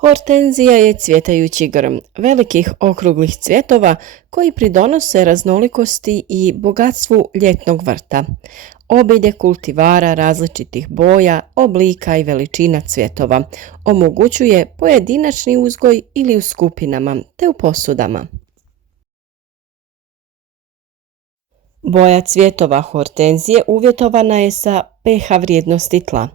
Hortenzija je cvjetajući grm velikih okruglih cvjetova koji pridonose raznolikosti i bogatstvu ljetnog vrta. Obilje kultivara različitih boja, oblika i veličina cvjetova omogućuje pojedinačni uzgoj ili u skupinama te u posudama. Boja cvjetova hortenzije uvjetovana je sa pH vrijednosti tla.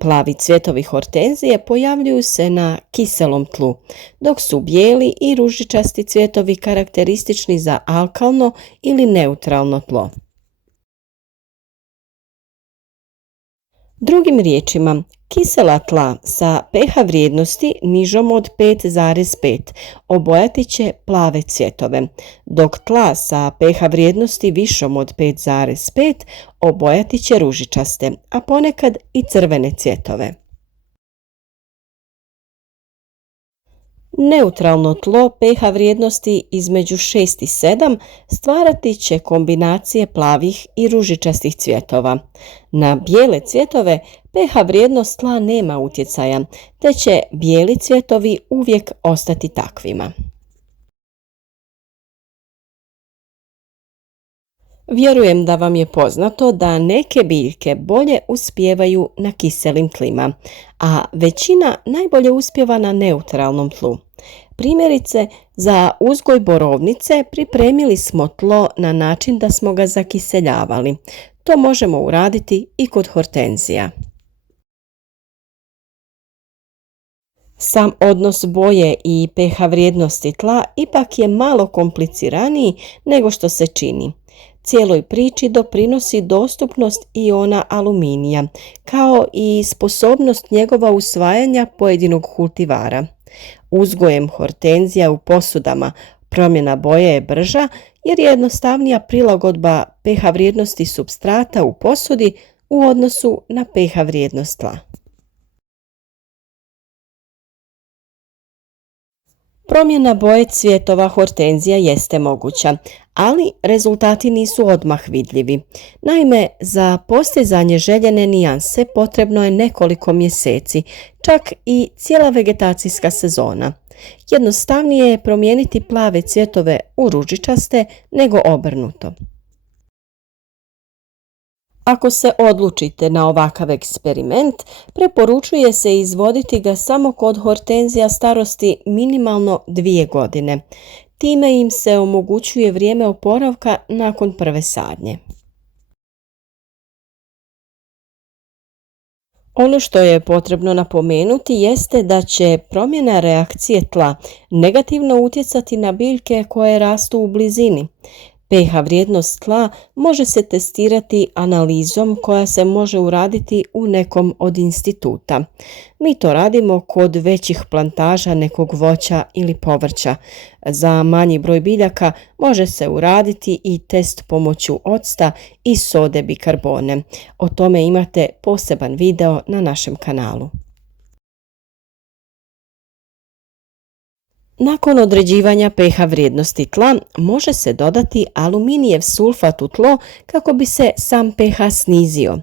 Plavi cvjetovi hortenzije pojavljuju se na kiselom tlu, dok su bijeli i ružičasti cvjetovi karakteristični za alkalno ili neutralno tlo. Drugim riječima, kisela tla sa pH vrijednosti nižom od 5,5 obojati će plave cvjetove, dok tla sa pH vrijednosti višom od 5,5 obojati će ružičaste, a ponekad i crvene cvjetove. Neutralno tlo pH vrijednosti između 6 i 7 stvarati će kombinacije plavih i ružičastih cvjetova. Na bijele cvjetove pH vrijednost tla nema utjecaja, te će bijeli cvjetovi uvijek ostati takvima. Vjerujem da vam je poznato da neke biljke bolje uspijevaju na kiselim tlima, a većina najbolje uspijeva na neutralnom tlu. Primjerice, za uzgoj borovnice pripremili smo tlo na način da smo ga zakiseljavali. To možemo uraditi i kod hortenzija. Sam odnos boje i pH vrijednosti tla ipak je malo kompliciraniji nego što se čini. Cijeloj priči doprinosi dostupnost iona aluminija, kao i sposobnost njegova usvajanja pojedinog kultivara. Uzgojem hortenzija u posudama promjena boje je brža jer je jednostavnija prilagodba pH vrijednosti supstrata u posudi u odnosu na pH vrijednost tla. Promjena boje cvjetova hortenzija jeste moguća, ali rezultati nisu odmah vidljivi. Naime, za postizanje željene nijanse potrebno je nekoliko mjeseci, čak i cijela vegetacijska sezona. Jednostavnije je promijeniti plave cvjetove u ružičaste nego obrnuto. Ako se odlučite na ovakav eksperiment, preporučuje se izvoditi ga samo kod hortenzija starosti minimalno 2 godine. Time im se omogućuje vrijeme oporavka nakon prve sadnje. Ono što je potrebno napomenuti jeste da će promjena reakcije tla negativno utjecati na biljke koje rastu u blizini. pH vrijednost tla može se testirati analizom koja se može uraditi u nekom od instituta. Mi to radimo kod većih plantaža nekog voća ili povrća. Za manji broj biljaka može se uraditi i test pomoću octa i sode bikarbone. O tome imate poseban video na našem kanalu. Nakon određivanja pH vrijednosti tla može se dodati aluminijev sulfat u tlo kako bi se sam pH snizio.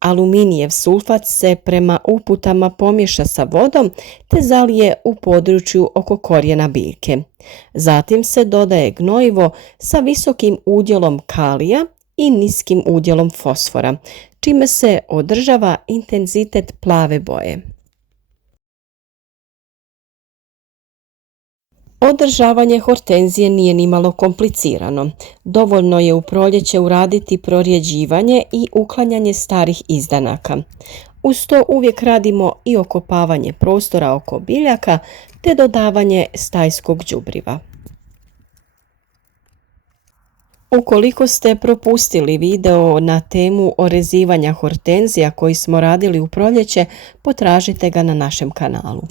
Aluminijev sulfat se prema uputama pomiješa sa vodom te zalije u području oko korijena biljke. Zatim se dodaje gnojivo sa visokim udjelom kalija i niskim udjelom fosfora, čime se održava intenzitet plave boje. Održavanje hortenzije nije nimalo komplicirano. Dovoljno je u proljeće uraditi prorjeđivanje i uklanjanje starih izdanaka. Uz to uvijek radimo i okopavanje prostora oko biljaka te dodavanje stajskog đubriva. Ukoliko ste propustili video na temu orezivanja hortenzija koji smo radili u proljeće, potražite ga na našem kanalu.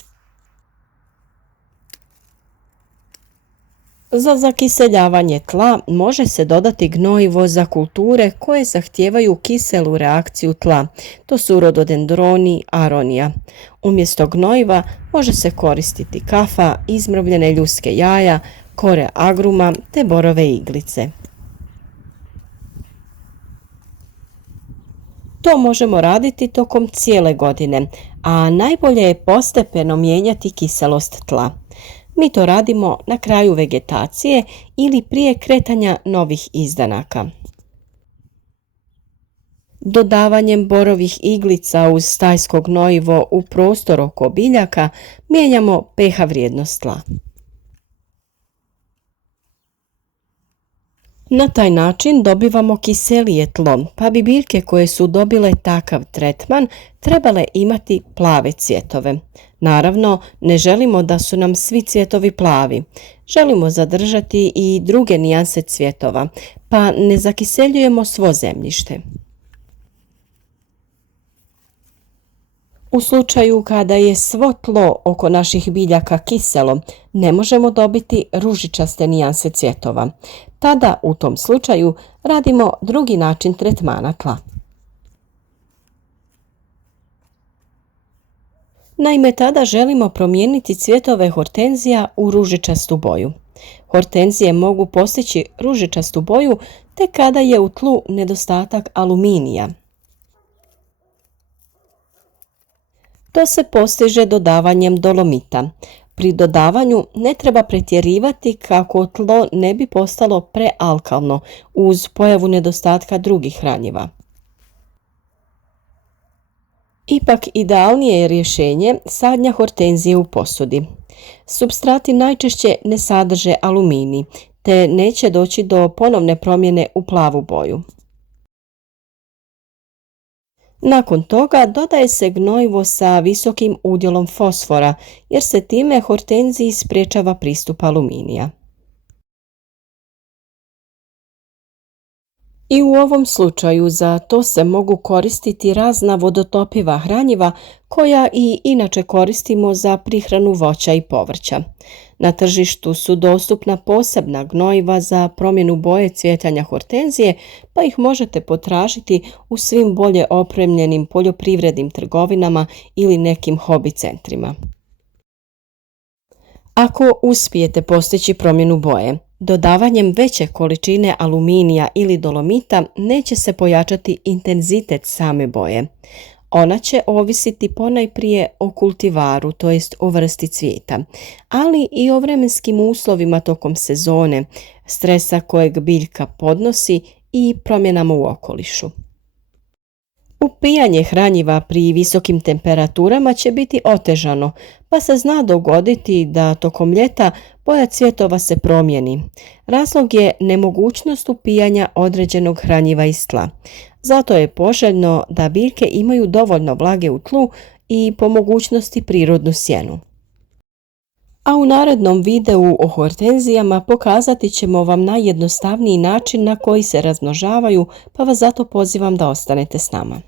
Za zakiseljavanje tla može se dodati gnojivo za kulture koje zahtijevaju kiselu reakciju tla. To su rododendroni, aronija. Umjesto gnojiva može se koristiti kafa, izmrvljene ljuske jaja, kore agruma te borove iglice. To možemo raditi tokom cijele godine, a najbolje je postepeno mijenjati kiselost tla. Mi to radimo na kraju vegetacije ili prije kretanja novih izdanaka. Dodavanjem borovih iglica uz stajsko gnojivo u prostor oko biljaka mijenjamo pH vrijednost tla. Na taj način dobivamo kiselije tlo, pa bi biljke koje su dobile takav tretman trebale imati plave cvjetove. Naravno, ne želimo da su nam svi cvjetovi plavi. Želimo zadržati i druge nijanse cvjetova, pa ne zakiseljujemo svo zemljište. U slučaju kada je svo tlo oko naših biljaka kiselo, ne možemo dobiti ružičaste nijanse cvjetova. Tada u tom slučaju radimo drugi način tretmana tla. Naime, tada želimo promijeniti cvjetove hortenzija u ružičastu boju. Hortenzije mogu postići ružičastu boju tek kada je u tlu nedostatak aluminija. To se postiže dodavanjem dolomita. Pri dodavanju ne treba pretjerivati kako tlo ne bi postalo prealkalno uz pojavu nedostatka drugih hranjiva. Ipak idealnije je rješenje sadnja hortenzije u posudi. Supstrati najčešće ne sadrže aluminij, te neće doći do ponovne promjene u plavu boju. Nakon toga dodaje se gnojivo sa visokim udjelom fosfora, jer se time hortenziji sprječava pristup aluminija. I u ovom slučaju za to se mogu koristiti razna vodotopiva hranjiva koja i inače koristimo za prihranu voća i povrća. Na tržištu su dostupna posebna gnojiva za promjenu boje cvjetanja hortenzije, pa ih možete potražiti u svim bolje opremljenim poljoprivrednim trgovinama ili nekim hobi centrima. Ako uspijete postići promjenu boje, dodavanjem veće količine aluminija ili dolomita neće se pojačati intenzitet same boje. Ona će ovisiti ponajprije o kultivaru, to jest o vrsti cvijeta, ali i o vremenskim uslovima tokom sezone, stresa kojeg biljka podnosi i promjenama u okolišu. Upijanje hranjiva pri visokim temperaturama će biti otežano, pa se zna dogoditi da tokom ljeta boja cvjetova se promijeni. Razlog je nemogućnost upijanja određenog hranjiva iz tla. Zato je poželjno da biljke imaju dovoljno vlage u tlu i po mogućnosti prirodnu sjenu. A u narednom videu o hortenzijama pokazati ćemo vam najjednostavniji način na koji se razmnožavaju, pa vas zato pozivam da ostanete s nama.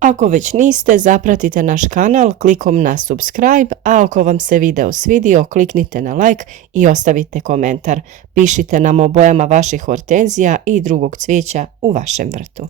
Ako već niste, zapratite naš kanal klikom na subscribe, a ako vam se video svidio, kliknite na like i ostavite komentar. Pišite nam o bojama vaših hortenzija i drugog cvijeća u vašem vrtu.